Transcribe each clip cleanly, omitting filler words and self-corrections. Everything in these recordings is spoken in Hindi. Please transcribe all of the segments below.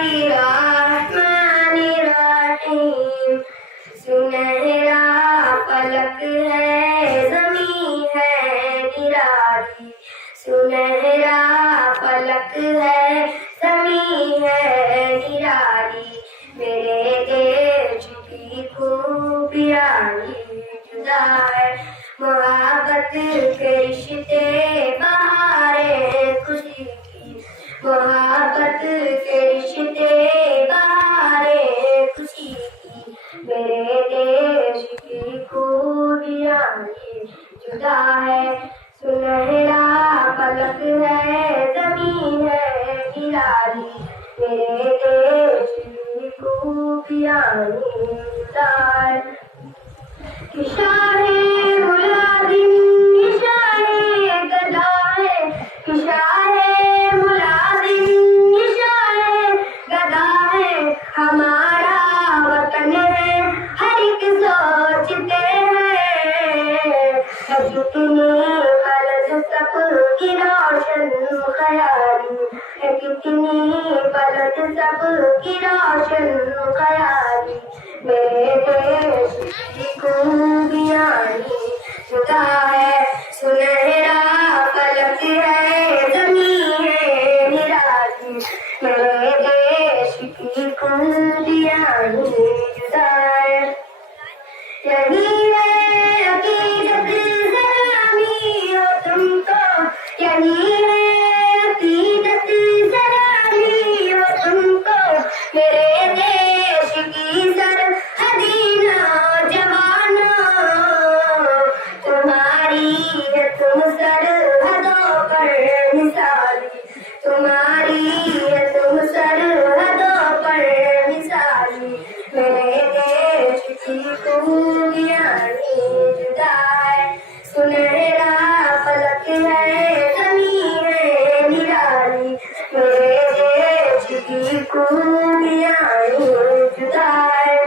बिस्मिल्लाहिर्रहमानिर्रहीम। सुनहरा फलक है, ज़मीं है निराली। सुनहरा फलक है, ज़मीं है निराली। मेरे देश की खूबियाँ जुदा है। मोहब्बत के रिश्ते बहारें खुशी की। मोहब्बत के रिश्ते बहारें खुशी की। मेरे देश की खूबियाँ जुदा है। सुनहरा फलक है, ज़मीं है निराली। मेरे देश की खूबियाँ जुदा है। कि शाहे मुलाजिम, कि शाहे गदा है। कि शाहे मुलाजिम, कि शाहे गदा है। हमारा वतन है, हर एक सोचते हैं। कितनी पलक सबकी रोशन ख्याली है। कितनी पलक सबकी रोशन ख्याली। मेरे देश की खूबियाँ जुदा है। सुनहरा फलक है, ज़मीं है निराली। मेरे देश की खूबियाँ जुदा है। यही है अकीदत सलामी हो तुमको। यही है अकीदत सलामी हो तुमको। मेरे देश की सरहदीना जवानों, तुम्हारी है तुम सरहदों पर मिसाली। तुम्हारी है तुम सरहदों पर मिसाली। मेरे देश की खूबियाँ जुदा है। सुनहरा फलक है, ज़मीं है निराली। मेरे देश की खूबियाँ जुदा है।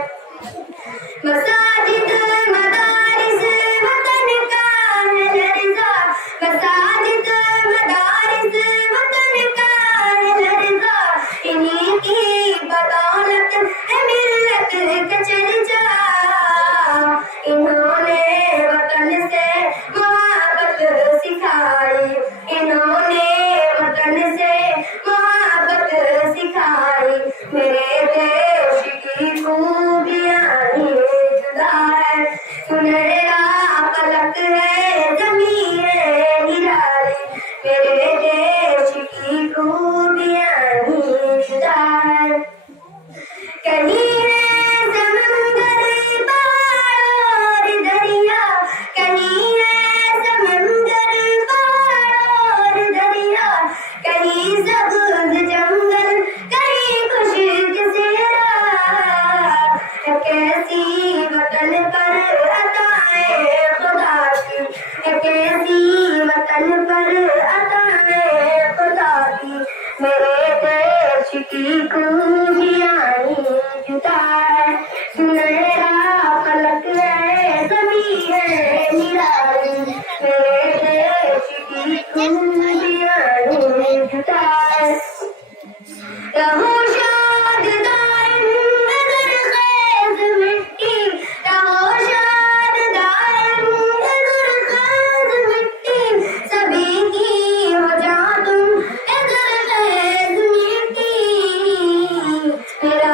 मसाजिद मदारिस वतन का है लर्ज़ा। मसाजिद मदारिस वतन का है लर्ज़ा। इन्हीं की बदौलत है मिल्लत का चर्चा। इन्होंने वतन से मोहब्बत सिखाई। इन्होंने वतन से मोहब्बत सिखाई। मेरे देश की खूबियाँ जुदा है। सुनहरा फलक है, ज़मीं है निराली। मेरे देश की खूबियाँ जुदा है। कहीं है समंदर पहाड़ और दरिया। कहीं है समंदर पहाड़ और दरिया। कहीं सब्ज़ जंगल, कहीं खुशक सहरा। कैसी वतन पर अताए खुदा की। कैसी वतन पर अताए खुदा की। मेरे देश की खूबियाँ जुदा है। सुनहरा फलक है, ज़मीं है निराली। मेरे देश की खूबियाँ जुदा है। रहो शाद दाइम नज़र ख़ैज़ मिट्टी। रहो शाद दाइम नज़र ख़ैज़ मिट्टी। सभी की हो जाओ तुम नज़र ख़ैज़ मिट्टी। मेरा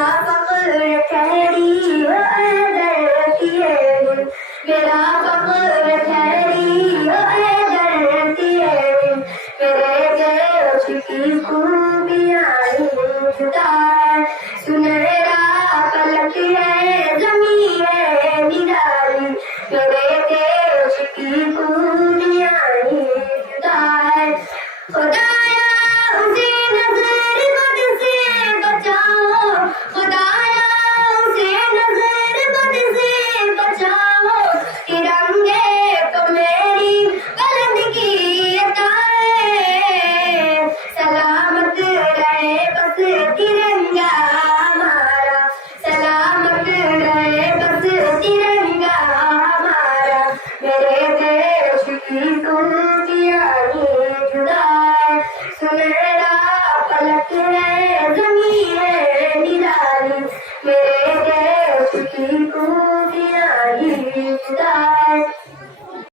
की तू